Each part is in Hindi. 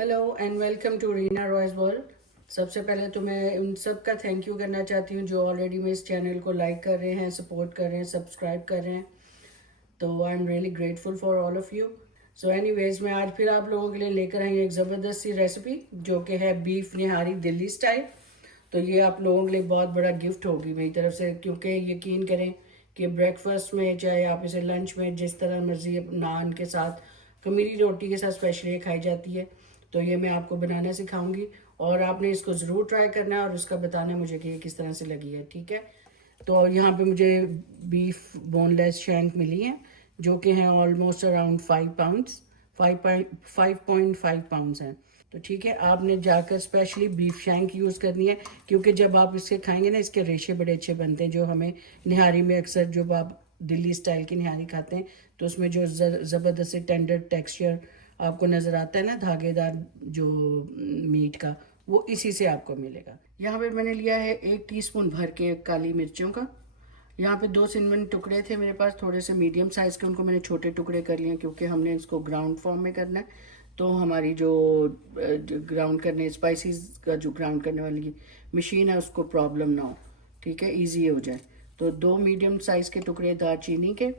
Hello and welcome to Reena Roy's world. सबसे पहले तो मैं उन सब का थैंक यू करना चाहती हूँ जो ऑलरेडी मेरे इस चैनल को लाइक कर रहे हैं, सपोर्ट कर रहे हैं, सब्सक्राइब कर रहे हैं। तो I am really grateful for all of you. So anyways, मैं आज फिर आप लोगों के लिए लेकर आई हूँ एक ज़बरदस्त सी रेसिपी जो कि है बीफ निहारी दिल्ली स्टाइल। तो ये आप लोगों के लिए बहुत बड़ा गिफ्ट होगी मेरी तरफ से, क्योंकि यकीन करें कि ब्रेकफास्ट में, चाहे आप इसे लंच में, जिस तरह मर्जी नान के साथ, खमीरी रोटी के साथ स्पेशली खाई जाती है। तो ये मैं आपको बनाना सिखाऊंगी और आपने इसको ज़रूर ट्राई करना है और उसका बताना मुझे कि ये किस तरह से लगी है, ठीक है। तो यहाँ पे मुझे बीफ बोनलेस शैंक मिली है जो कि हैं ऑलमोस्ट अराउंड 5 पाउंड्स, 5.5 पाउंड्स हैं। तो ठीक है, आपने जाकर स्पेशली बीफ शैंक यूज़ करनी है, क्योंकि जब आप इसके खाएंगे ना, इसके रेशे बड़े अच्छे बनते हैं। जो हमें निहारी में अक्सर, जब आप दिल्ली स्टाइल की निहारी खाते हैं तो उसमें जो ज़बरदस्त टेंडर टेक्सचर आपको नज़र आता है ना, धागेदार जो मीट का, वो इसी से आपको मिलेगा। यहाँ पे मैंने लिया है 1 टीस्पून भर के काली मिर्चों का। यहाँ पे 2 सिनमन टुकड़े थे मेरे पास, थोड़े से मीडियम साइज़ के, उनको मैंने छोटे टुकड़े कर लिए क्योंकि हमने इसको ग्राउंड फॉर्म में करना है। तो हमारी जो ग्राउंड करने, स्पाइसेस का जो ग्राउंड करने वाली मशीन है, उसको प्रॉब्लम ना हो, ठीक है, इजी हो जाए। तो 2 मीडियम साइज़ के टुकड़े दालचीनी के,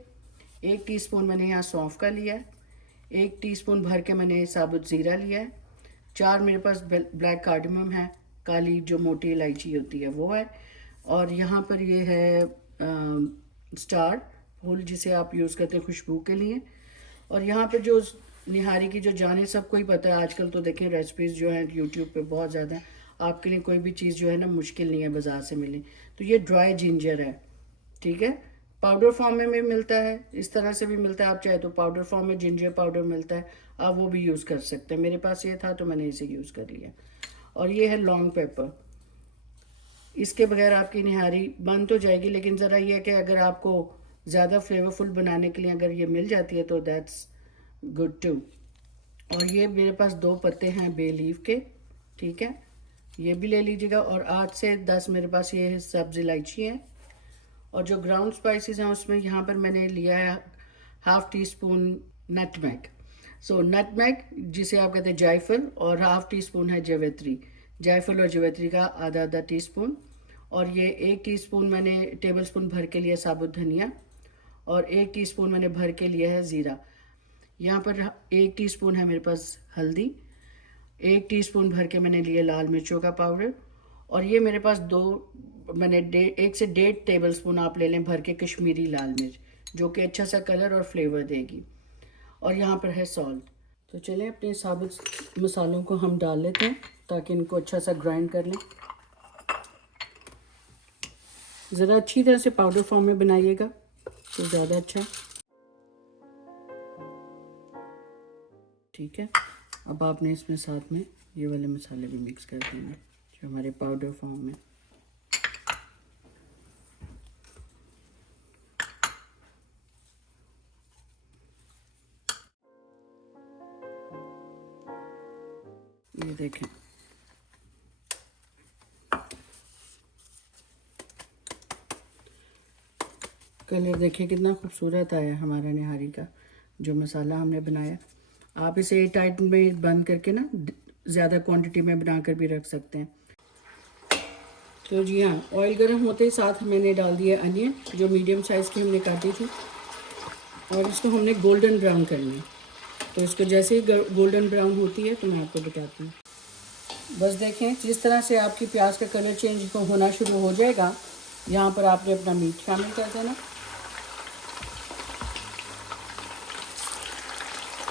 1 टीस्पून मैंने यहाँ सौंफ का लिया है, 1 टीस्पून भर के मैंने साबुत ज़ीरा लिया है, 4 मेरे पास ब्लैक कार्डमम है, काली जो मोटी इलायची होती है वो है, और यहाँ पर ये है स्टार फूल, जिसे आप यूज़ करते हैं खुशबू के लिए। और यहाँ पे जो निहारी की जो जाने सबको ही पता है, आजकल तो देखें रेसिपीज़ जो हैं यूट्यूब पे बहुत ज़्यादा है, आपके लिए कोई भी चीज़ जो है ना मुश्किल नहीं है बाज़ार से मिलनी। तो ये ड्राई जिंजर है, ठीक है, पाउडर फॉर्म में भी मिलता है, इस तरह से भी मिलता है। आप चाहे तो पाउडर फॉर्म में जिंजर पाउडर मिलता है, आप वो भी यूज़ कर सकते हैं। मेरे पास ये था तो मैंने इसे यूज़ कर लिया। और ये है लॉन्ग पेपर। इसके बगैर आपकी निहारी बन तो जाएगी, लेकिन ज़रा ये है कि अगर आपको ज़्यादा फ्लेवरफुल बनाने के लिए अगर ये मिल जाती है तो दैट्स गुड टू। और ये मेरे पास 2 पत्ते हैं बे लीफ के, ठीक है, ये भी ले लीजिएगा। और 8 से 10 मेरे पास ये सब्ज़ इलायची है। और जो ग्राउंड स्पाइसेस हैं उसमें यहाँ पर मैंने लिया है 1/2 टीस्पून नटमेग। सो नटमेग जिसे आप कहते हैं जायफल, और 1/2 टीस्पून है जावित्री। जायफल और जावित्री का आधा आधा टीस्पून। और ये 1 टीस्पून मैंने टेबल स्पून भर के लिया साबुत धनिया, और 1 टीस्पून मैंने भर के लिया है ज़ीरा। यहाँ पर 1 टीस्पून है मेरे पास हल्दी, 1 टीस्पून भर के मैंने लिया लाल मिर्चों का पाउडर। और ये मेरे पास 1 से 1.5 टेबल स्पून आप ले लें भर के कश्मीरी लाल मिर्च, जो कि अच्छा सा कलर और फ्लेवर देगी। और यहाँ पर है सॉल्ट। तो चलें अपने साबुत मसालों को हम डाल लेते हैं ताकि इनको अच्छा सा ग्राइंड कर लें। ज़रा अच्छी तरह से पाउडर फॉर्म में बनाइएगा तो ज़्यादा अच्छा, ठीक है। अब आपने इसमें साथ में ये वाले मसाले भी मिक्स कर देंगे जो हमारे पाउडर फॉर्म में। ये देखें, कलर देखिए कितना खूबसूरत आया हमारा निहारी का जो मसाला हमने बनाया। आप इसे टाइट में बंद करके ना ज़्यादा क्वांटिटी में बनाकर भी रख सकते हैं। तो जी हाँ, ऑयल गर्म होते ही साथ मैंने डाल दिया अनियन, जो मीडियम साइज़ की हमने काटी थी, और इसको हमने गोल्डन ब्राउन करना है। तो इसको जैसे ही गोल्डन ब्राउन होती है तो मैं आपको बताती हूँ। बस देखें, जिस तरह से आपकी प्याज का कलर चेंज होना शुरू हो जाएगा, यहाँ पर आपने अपना मीट शामिल कर देना।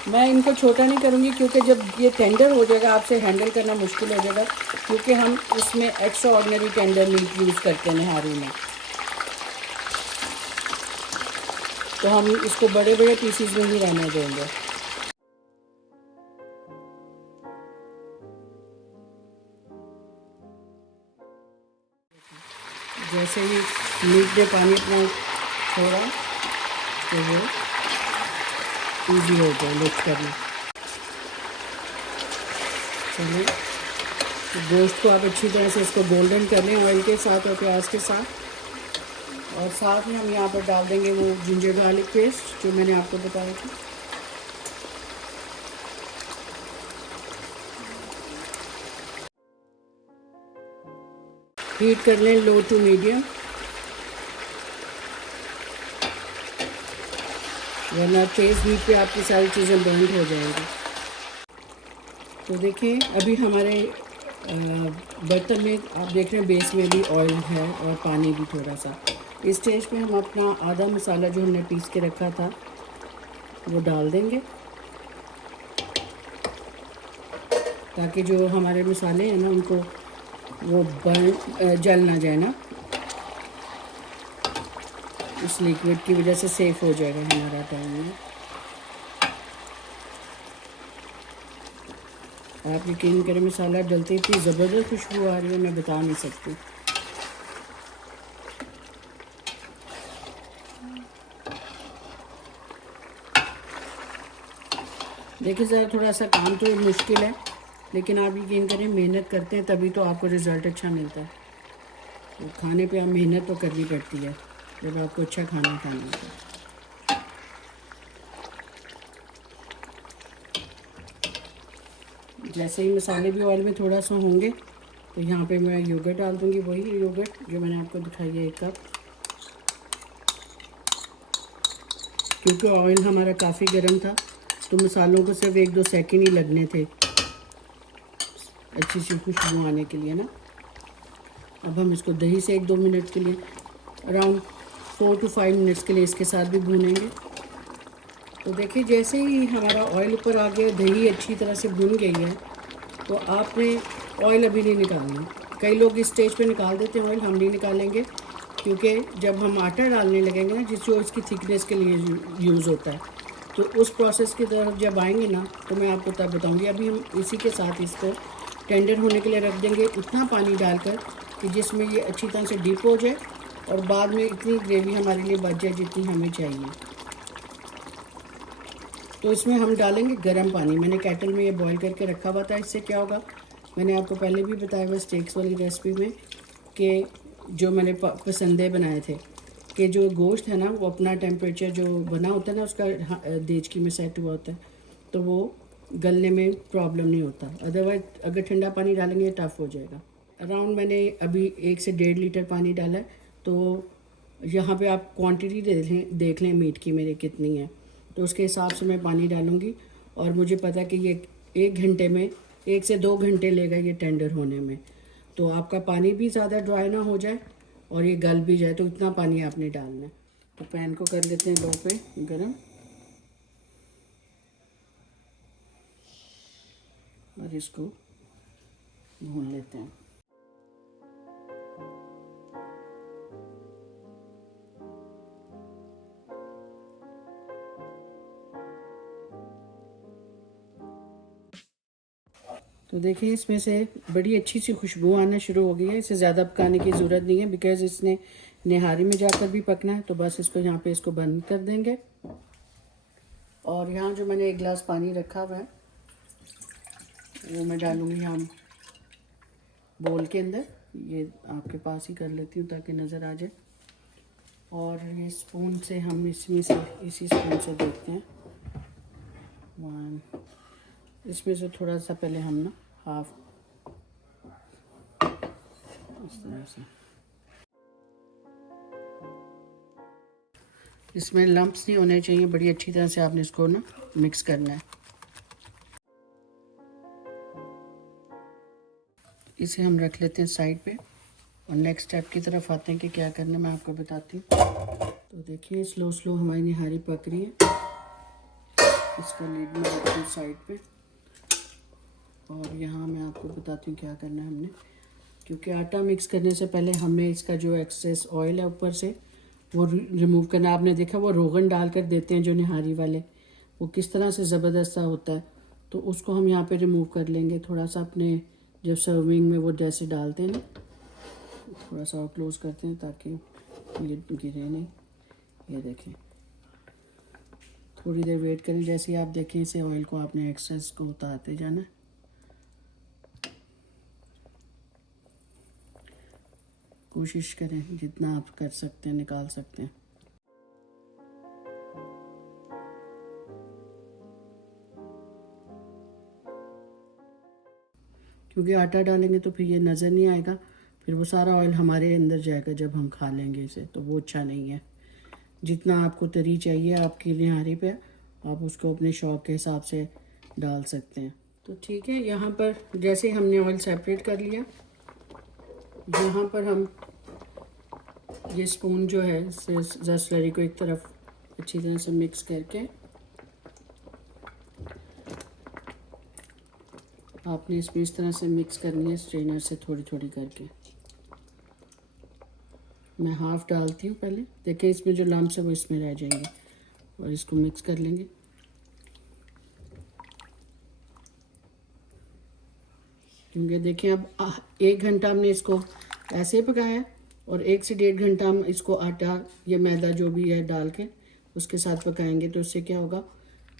मैं इनको छोटा नहीं करूँगी क्योंकि जब ये टेंडर हो जाएगा आपसे हैंडल करना मुश्किल हो जाएगा, क्योंकि हम इसमें extraordinary tender meat use करते हैं निहारी में। तो हम इसको बड़े बड़े पीसीज में ही रहने देंगे। जैसे ही मीट ने पानी अपना छोड़ा तो वो ईजी हो गया लिफ्ट करना। चलिए, तो गोश्त को आप अच्छी तरह से इसको गोल्डन कर लें ऑयल के साथ और प्याज के साथ। और साथ में हम यहाँ पर डाल देंगे वो जिंजर गार्लिक पेस्ट जो मैंने आपको बताया था। हीट कर लें लो टू मीडियम, वरना तेज़ हीट पे आपकी सारी चीज़ें बर्न हो जाएंगी। तो देखिए अभी हमारे बर्तन में आप देख रहे हैं बेस में भी ऑयल है और पानी भी थोड़ा सा। इस स्टेज पे हम अपना आधा मसाला जो हमने पीस के रखा था वो डाल देंगे, ताकि जो हमारे मसाले हैं ना उनको वो बर्न जल ना जाए ना, इस लिक्विड की वजह से सेफ हो जाएगा हमारा टाइम। आप यकीन करें मसाला डलते इतनी ज़बरदस्त खुशबू आ रही है, मैं बता नहीं सकती। देखिए ज़रा थोड़ा सा काम तो मुश्किल है, लेकिन आप यकीन करें मेहनत करते हैं तभी तो आपको रिज़ल्ट अच्छा मिलता है। तो खाने पे आप मेहनत तो करनी पड़ती है जब आपको अच्छा खाना खाना होता है। जैसे ही मसाले भी ऑयल में थोड़ा सा होंगे तो यहाँ पे मैं योगर्ट डाल दूँगी, वही योगर्ट जो मैंने आपको दिखाई है 1 कप। क्योंकि ऑयल हमारा काफ़ी गर्म था तो मसालों को सिर्फ 1-2 सेकंड ही लगने थे अच्छी सी खुशबू आने के लिए ना। अब हम इसको दही से 1-2 मिनट के लिए, अराउंड 4 to 5 मिनट्स के लिए इसके साथ भी भूनेंगे। तो देखिए जैसे ही हमारा ऑयल ऊपर आ गया, दही अच्छी तरह से भुन गई है, तो आपने ऑयल अभी नहीं निकालना। कई लोग इस स्टेज पे निकाल देते हैं ऑयल, हम नहीं निकालेंगे, क्योंकि जब हम आटा डालने लगेंगे ना, जो इसकी थिकनेस के लिए यूज़ होता है, तो उस प्रोसेस की तरफ जब आएंगे ना तो मैं आपको तब बताऊंगी। अभी हम इसी के साथ इसको टेंडर होने के लिए रख देंगे, इतना पानी डालकर कि जिसमें ये अच्छी तरह से डीप हो जाए और बाद में इतनी ग्रेवी हमारे लिए बच जाए जितनी हमें चाहिए। तो इसमें हम डालेंगे गर्म पानी। मैंने केटल में ये बॉईल करके रखा हुआ था। इससे क्या होगा, मैंने आपको पहले भी बताया हुआ स्टेक्स वाली रेसिपी में कि जो मैंने पसंदे बनाए थे कि जो गोश्त है ना वो अपना टेम्परेचर जो बना होता है ना उसका देचकी में सेट हुआ होता है, तो वो गलने में प्रॉब्लम नहीं होता। अदरवाइज अगर ठंडा पानी डालेंगे टफ़ हो जाएगा। अराउंड मैंने अभी 1 से 1.5 लीटर पानी डाला है। तो यहाँ पे आप क्वांटिटी देख लें मीट की मेरे कितनी है, तो उसके हिसाब से मैं पानी डालूँगी। और मुझे पता है कि ये 1 घंटे में 1 से 2 घंटे लेगा ये टेंडर होने में। तो आपका पानी भी ज़्यादा ड्राई ना हो जाए और ये गल भी जाए, तो इतना पानी आपने डालना है। तो पैन को कर लेते हैं लो पे गरम और इसको भून लेते हैं। तो देखिए इसमें से बड़ी अच्छी सी खुशबू आना शुरू हो गई है। इसे ज़्यादा पकाने की ज़रूरत नहीं है, बिकॉज़ इसने निहारी में जाकर भी पकना है। तो बस इसको यहाँ पे इसको बंद कर देंगे। और यहाँ जो मैंने 1 गिलास पानी रखा हुआ है वो मैं डालूँगी यहाँ बोल के अंदर। ये आपके पास ही कर लेती हूँ ताकि नज़र आ जाए। और ये स्पून से हम इसमें से इसी स्पून से देखते हैं 1, इसमें से थोड़ा सा पहले हम ना हाफ इस तरह से, इसमें लम्प्स नहीं होने चाहिए। बड़ी अच्छी तरह से आपने इसको ना मिक्स करना है। इसे हम रख लेते हैं साइड पे और नेक्स्ट स्टेप की तरफ आते हैं कि क्या करना है, मैं आपको बताती हूँ। तो देखिए स्लो स्लो हमारी निहारी पक रही है। इसका लीड में रखती हूँ साइड पे और यहाँ मैं आपको बताती हूँ क्या करना है हमने। क्योंकि आटा मिक्स करने से पहले हमें इसका जो एक्सेस ऑयल है ऊपर से वो रिमूव करना। आपने देखा वो रोगन डालकर देते हैं जो निहारी वाले, वो किस तरह से ज़बरदस्त होता है। तो उसको हम यहाँ पे रिमूव कर लेंगे थोड़ा सा अपने जब सर्विंग में वो जैसे डालते हैं ना, थोड़ा सा और क्लोज करते हैं ताकि ये गिरे नहीं। ये देखें, थोड़ी देर वेट करें। जैसे ही आप देखें इसे ऑयल को आपने एक्सेस को उतारते जाना। कोशिश करें जितना आप कर सकते हैं निकाल सकते हैं। क्योंकि आटा डालेंगे तो फिर ये नज़र नहीं आएगा, फिर वो सारा ऑयल हमारे अंदर जाएगा जब हम खा लेंगे इसे, तो वो अच्छा नहीं है। जितना आपको तरी चाहिए आपकी निहारी पे, आप उसको अपने शौक़ के हिसाब से डाल सकते हैं। तो ठीक है, यहाँ पर जैसे हमने ऑयल सेपरेट कर लिया, यहाँ पर हम ये स्पून जो है इससे स्लरी को एक तरफ अच्छी तरह से मिक्स करके आपने इसमें इस तरह से मिक्स करनी है, स्ट्रेनर से थोड़ी थोड़ी करके। मैं हाफ़ डालती हूँ पहले, देखिए इसमें जो लम्स है वो इसमें रह जाएंगे, और इसको मिक्स कर लेंगे। क्योंकि देखिए अब 1 घंटा हमने इसको ऐसे ही पकाया, और 1 से 1.5 घंटा हम इसको आटा या मैदा जो भी है डाल के उसके साथ पकाएंगे। तो उससे क्या होगा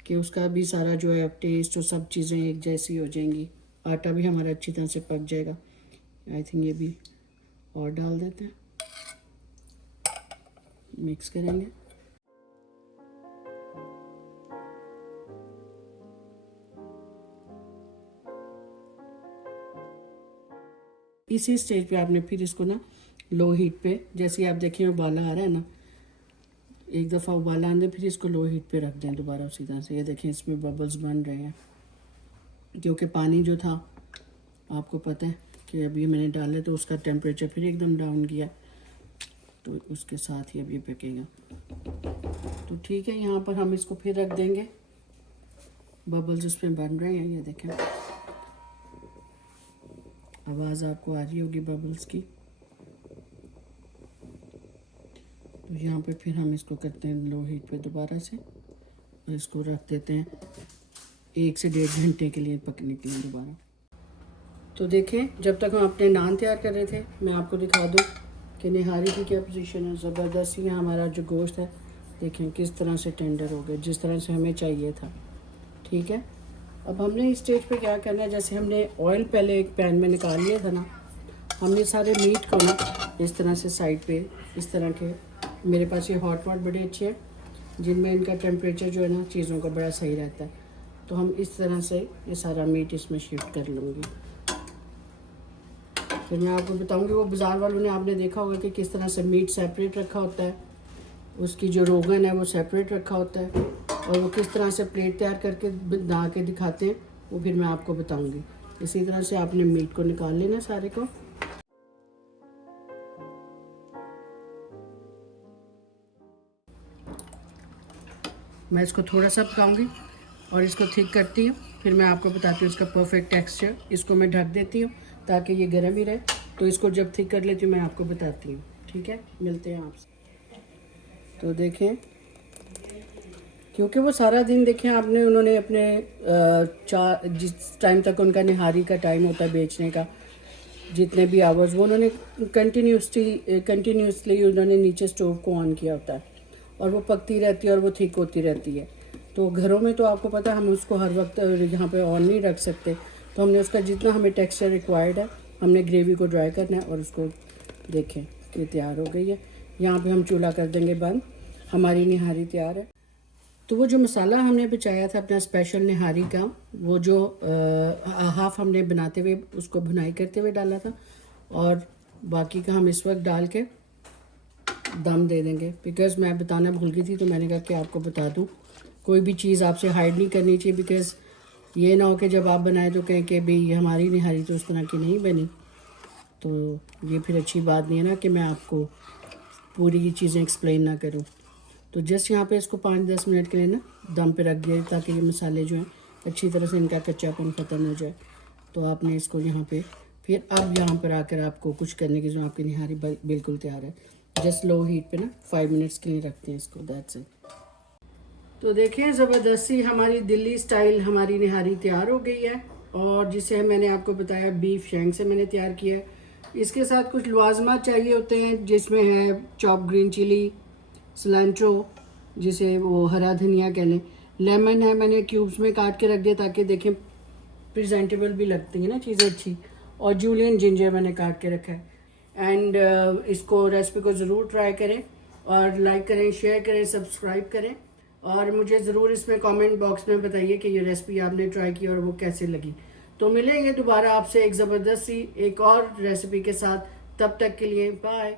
कि उसका भी सारा जो है टेस्ट और सब चीज़ें एक जैसी हो जाएंगी, आटा भी हमारा अच्छी तरह से पक जाएगा। आई थिंक ये भी और डाल देते हैं, मिक्स करेंगे। इसी स्टेज पे आपने फिर इसको ना लो हीट पे, जैसे आप देखिए उबाला आ रहा है ना, एक दफ़ा उबाला आने फिर इसको लो हीट पे रख दें दोबारा उसी तरह से। ये देखें इसमें बबल्स बन रहे हैं, क्योंकि पानी जो था आपको पता है कि अभी मैंने डाले तो उसका टेम्परेचर फिर एकदम डाउन किया, तो उसके साथ ही अब ये पकेगा। तो ठीक है, यहाँ पर हम इसको फिर रख देंगे। बबल्स उसमें बन रहे हैं, ये देखें आवाज़ आपको आ रही होगी बबल्स की। तो यहाँ पे फिर हम इसको करते हैं लो हीट पे दोबारा से, और इसको रख देते हैं 1 से 1.5 घंटे के लिए पकने के लिए दोबारा। तो देखें जब तक हम अपने नान तैयार कर रहे थे, मैं आपको दिखा दूँ कि निहारी की क्या पोजीशन है। ज़बरदस्ती ने हमारा जो गोश्त है देखें किस तरह से टेंडर हो गया, जिस तरह से हमें चाहिए था। ठीक है, अब हमने इस स्टेज पे क्या करना है, जैसे हमने ऑयल पहले एक पैन में निकाल लिया था ना, हमने सारे मीट को ना इस तरह से साइड पे इस तरह के, मेरे पास ये हॉट पॉट बड़े अच्छे हैं जिनमें इनका टेम्परेचर जो है ना चीज़ों का बड़ा सही रहता है। तो हम इस तरह से ये सारा मीट इसमें शिफ्ट कर लूँगी। फिर मैं आपको बताऊँगी, वो बाज़ार वालों ने आपने देखा होगा कि किस तरह से मीट सेपरेट रखा होता है, उसकी जो रोगन है वो सेपरेट रखा होता है, और वो किस तरह से प्लेट तैयार करके बना के दिखाते हैं वो फिर मैं आपको बताऊंगी। इसी तरह से आपने मीट को निकाल लेना सारे को। मैं इसको थोड़ा सा पकाऊंगी और इसको थिक करती हूँ, फिर मैं आपको बताती हूँ इसका परफेक्ट टेक्सचर। इसको मैं ढक देती हूँ ताकि ये गर्म ही रहे, तो इसको जब थिक कर लेती हूँ मैं आपको बताती हूँ। ठीक है, मिलते हैं आपसे। तो देखें, क्योंकि वो सारा दिन देखें आपने, उन्होंने अपने जिस टाइम तक उनका निहारी का टाइम होता है बेचने का, जितने भी आवर्स वो उन्होंने कंटिन्यूसली उन्होंने नीचे स्टोव को ऑन किया होता है, और वो पकती रहती है और वो थिक होती रहती है। तो घरों में तो आपको पता है हम उसको हर वक्त यहाँ पे ऑन नहीं रख सकते, तो हमने उसका जितना हमें टेक्सचर रिक्वायर्ड है हमने ग्रेवी को ड्राई करना है, और उसको देखें कि तैयार हो गई है। यहाँ पे हम चूल्हा कर देंगे बंद, हमारी निहारी तैयार है। तो वो जो मसाला हमने बचाया था अपना स्पेशल निहारी का, वो जो हाफ़ हमने बनाते हुए उसको भुनाई करते हुए डाला था, और बाकी का हम इस वक्त डाल के दम दे देंगे। बिकॉज़ मैं बताना भूल गई थी, तो मैंने कहा कि आपको बता दूं, कोई भी चीज़ आपसे हाइड नहीं करनी चाहिए, बिकॉज़ ये ना हो कि जब आप बनाए तो कहें कि भाई हमारी निहारी तो उस तरह की नहीं बनी, तो ये फिर अच्छी बात नहीं है ना कि मैं आपको पूरी चीज़ें एक्सप्लेन ना करूँ। तो जस्ट यहाँ पे इसको 5-10 मिनट के लिए ना दम पे रख दिया, ताकि ये मसाले जो हैं अच्छी तरह से इनका कच्चापन ख़त्म हो जाए। तो आपने इसको यहाँ पे फिर अब यहाँ पर आकर आपको कुछ करने की जो आपकी निहारी बिल्कुल तैयार है। जस्ट लो हीट पे ना 5 मिनट्स के लिए रखते हैं इसको, दैट्स इट। तो देखें ज़बरदस्ती हमारी दिल्ली स्टाइल हमारी निहारी तैयार हो गई है, और जिसे मैंने आपको बताया बीफ शैंक से मैंने तैयार किया है। इसके साथ कुछ लवाजमात चाहिए होते हैं, जिसमें है चॉप ग्रीन चिली, सिलेंट्रो जिसे वो हरा धनिया कह लें, लेमन है मैंने क्यूब्स में काट के रख दिया ताकि देखें प्रेजेंटेबल भी लगती है ना चीज़ें अच्छी, और जूलियन जिंजर मैंने काट के रखा है। एंड इसको रेसिपी को ज़रूर ट्राई करें, और लाइक करें, शेयर करें, सब्सक्राइब करें, और मुझे ज़रूर इसमें कमेंट बॉक्स में बताइए कि ये रेसिपी आपने ट्राई की और वो कैसे लगी। तो मिलेंगे दोबारा आपसे एक ज़बरदस्त सी एक और रेसिपी के साथ। तब तक के लिए बाय।